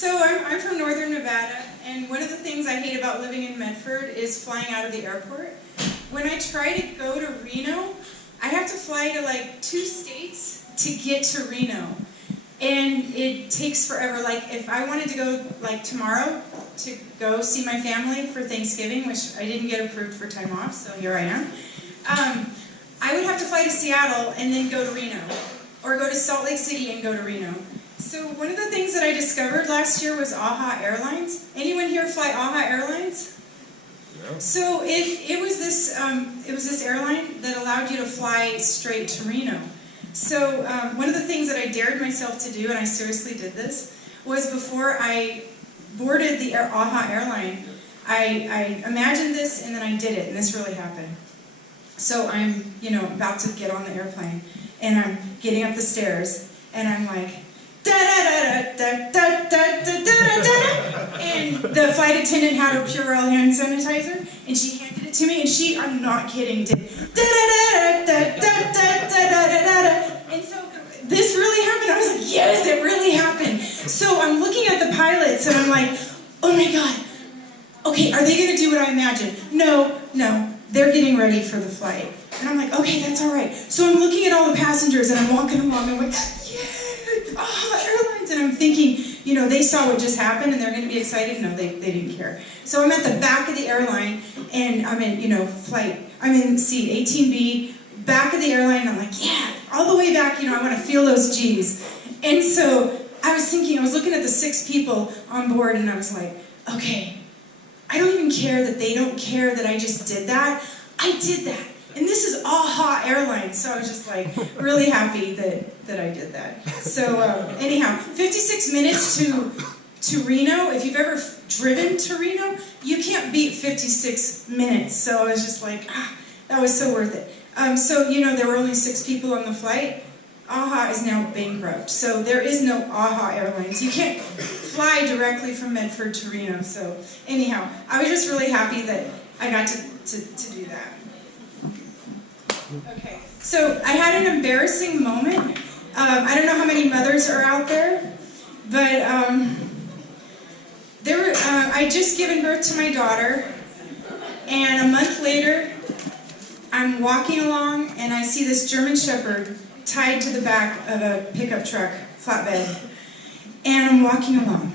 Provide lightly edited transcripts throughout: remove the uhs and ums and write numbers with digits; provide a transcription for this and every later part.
So I'm from northern Nevada, and one of the things I hate about living in Medford is flying out of the airport. When I try to go to Reno, I have to fly to like 2 states to get to Reno. And it takes forever. Like if I wanted to go like tomorrow to go see my family for Thanksgiving, which I didn't get approved for time off, so here I am. I would have to fly to Seattle and then go to Reno, or go to Salt Lake City and go to Reno. So one of the things that I discovered last year was AHA Airlines. Anyone here fly AHA Airlines? No. So it was this airline that allowed you to fly straight to Reno. So one of the things that I dared myself to do, and I seriously did this, was before I boarded the AHA airline, I imagined this and then I did it, and this really happened. So I'm, about to get on the airplane, and I'm getting up the stairs, and I'm like, da da da da da da da da da da, and the flight attendant had a Purell hand sanitizer, and she handed it to me, and I'm not kidding, did da da da da da da da da da da, and so this really happened. I was like, yes, it really happened. So I'm looking at the pilots, and I'm like, oh my God, okay, are they going to do what I imagined? No, they're getting ready for the flight. And I'm like, okay, that's all right. So I'm looking at all the passengers, and I'm walking along, and I'm like, yeah, airlines. And I'm thinking, they saw what just happened, and they're going to be excited. No, they didn't care. So I'm at the back of the airline, and I'm in seat 18B, back of the airline, and I'm like, yeah, all the way back, I want to feel those G's. And so I was looking at the 6 people on board, and I was like, okay, I don't even care that they don't care that I just did that. I did that. And this is AHA Airlines, so I was just like really happy that I did that. So anyhow, 56 minutes to Reno. If you've ever driven to Reno, you can't beat 56 minutes. So I was just like, that was so worth it. So there were only 6 people on the flight. AHA is now bankrupt, so there is no AHA Airlines. You can't fly directly from Medford to Reno. So anyhow, I was just really happy that I got to do that. Okay, so I had an embarrassing moment. I don't know how many mothers are out there, but I just given birth to my daughter, and a month later, I'm walking along, and I see this German Shepherd tied to the back of a pickup truck, flatbed, and I'm walking along,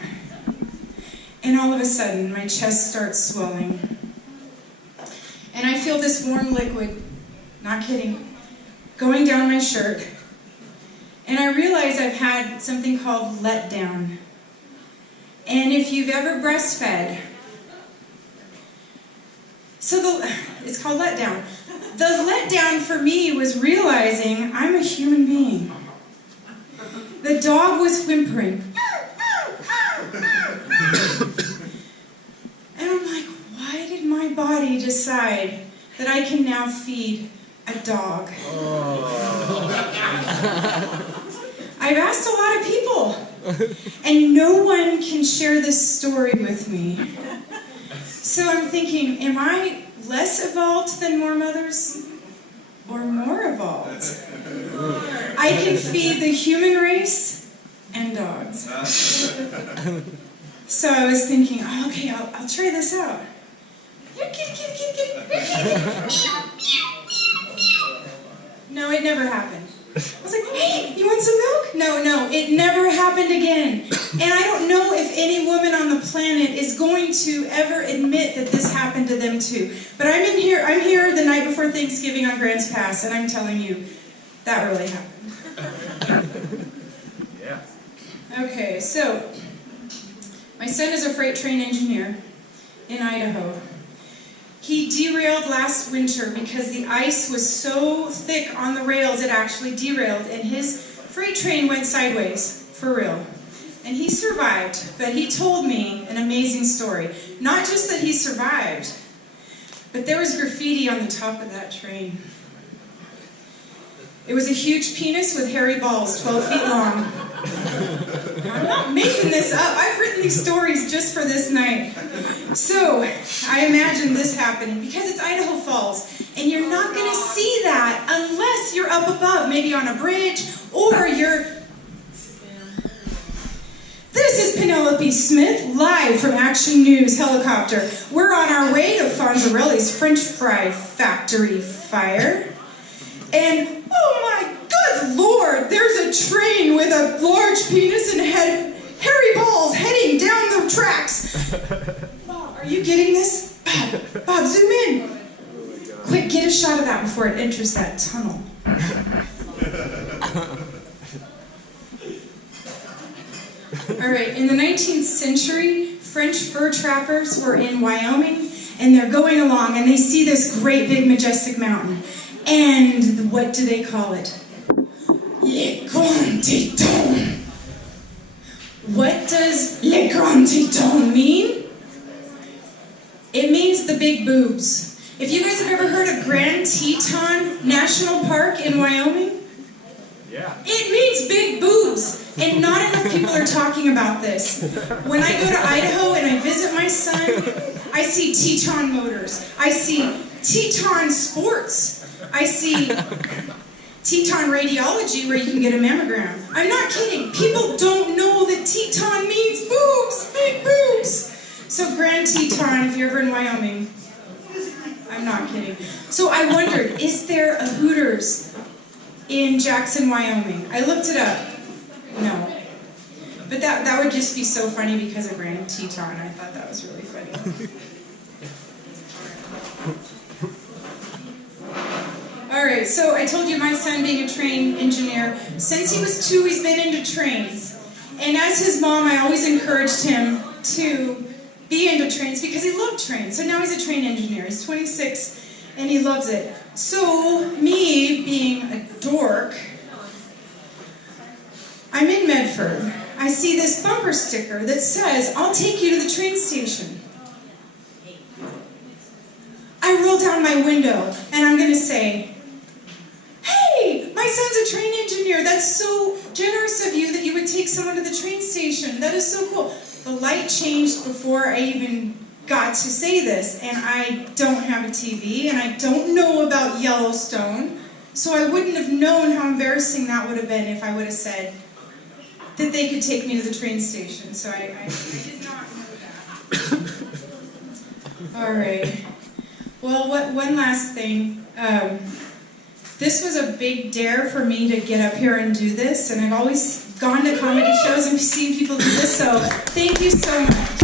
and all of a sudden, my chest starts swelling, and I feel this warm liquid, not kidding, going down my shirt, and I realize I've had something called letdown. And if you've ever breastfed, it's called letdown. The letdown for me was realizing I'm a human being. The dog was whimpering. And I'm like, why did my body decide that I can now feed a dog? I've asked a lot of people, and no one can share this story with me. So I'm thinking, am I less evolved than more mothers, or more evolved? I can feed the human race and dogs. So I was thinking, okay, I'll try this out. No, it never happened. I was like, hey, you want some milk? No, it never happened again. And I don't know if any woman on the planet is going to ever admit that this happened to them too. But I'm here the night before Thanksgiving on Grants Pass, and I'm telling you, that really happened. Yeah. Okay, so my son is a freight train engineer in Idaho. He derailed last winter because the ice was so thick on the rails it actually derailed, and his freight train went sideways, for real. And he survived, but he told me an amazing story. Not just that he survived, but there was graffiti on the top of that train. It was a huge penis with hairy balls, 12 feet long. I'm not making this up. I've written these stories just for this night. So, I imagine this happening because it's Idaho Falls, and you're not going to see that unless you're up above, maybe on a bridge, or you're... This is Penelope Penelope Smith, live from Action News Helicopter. We're on our way to Fonzarelli's French Fry Factory fire. And, oh my good lord, there's a train with a large penis and hairy balls heading down the tracks. Bob, are you getting this? Bob, zoom in. Quick, get a shot of that before it enters that tunnel. All right, in the 19th century, French fur trappers were in Wyoming, and they're going along, and they see this great big majestic mountain. And what do they call it? Le Grand Teton. What does Le Grand Teton mean? It means the big boobs. If you guys have ever heard of Grand Teton National Park in Wyoming, yeah. It means big boobs, and not enough people are talking about this. When I go to Idaho and I visit my son, I see Teton Motors. I see Teton Sports. I see Teton Radiology where you can get a mammogram. I'm not kidding. People don't know that Teton means boobs, big boobs. So Grand Teton, if you're ever in Wyoming, I'm not kidding. So I wondered, is there a Hooters in Jackson, Wyoming? I looked it up. No. But that would just be so funny because of Grand Teton. I thought that was really funny. Alright, so I told you my son being a train engineer. Since he was 2, he's been into trains. And as his mom, I always encouraged him to be into trains because he loved trains. So now he's a train engineer. He's 26 and he loves it. So, me being a dork, I'm in Medford. I see this bumper sticker that says, "I'll take you to the train station." I roll down my window and I'm going to say, "Hey, my son's a train engineer. That's so generous of you that you would take someone to the train station. That is so cool." The light changed before I even got to say this, and I don't have a TV, and I don't know about Yellowstone, so I wouldn't have known how embarrassing that would have been if I would have said that they could take me to the train station. So I did not know that. All right. Well, one last thing. This was a big dare for me to get up here and do this, and I've always gone to comedy shows and seen people do this, so thank you so much.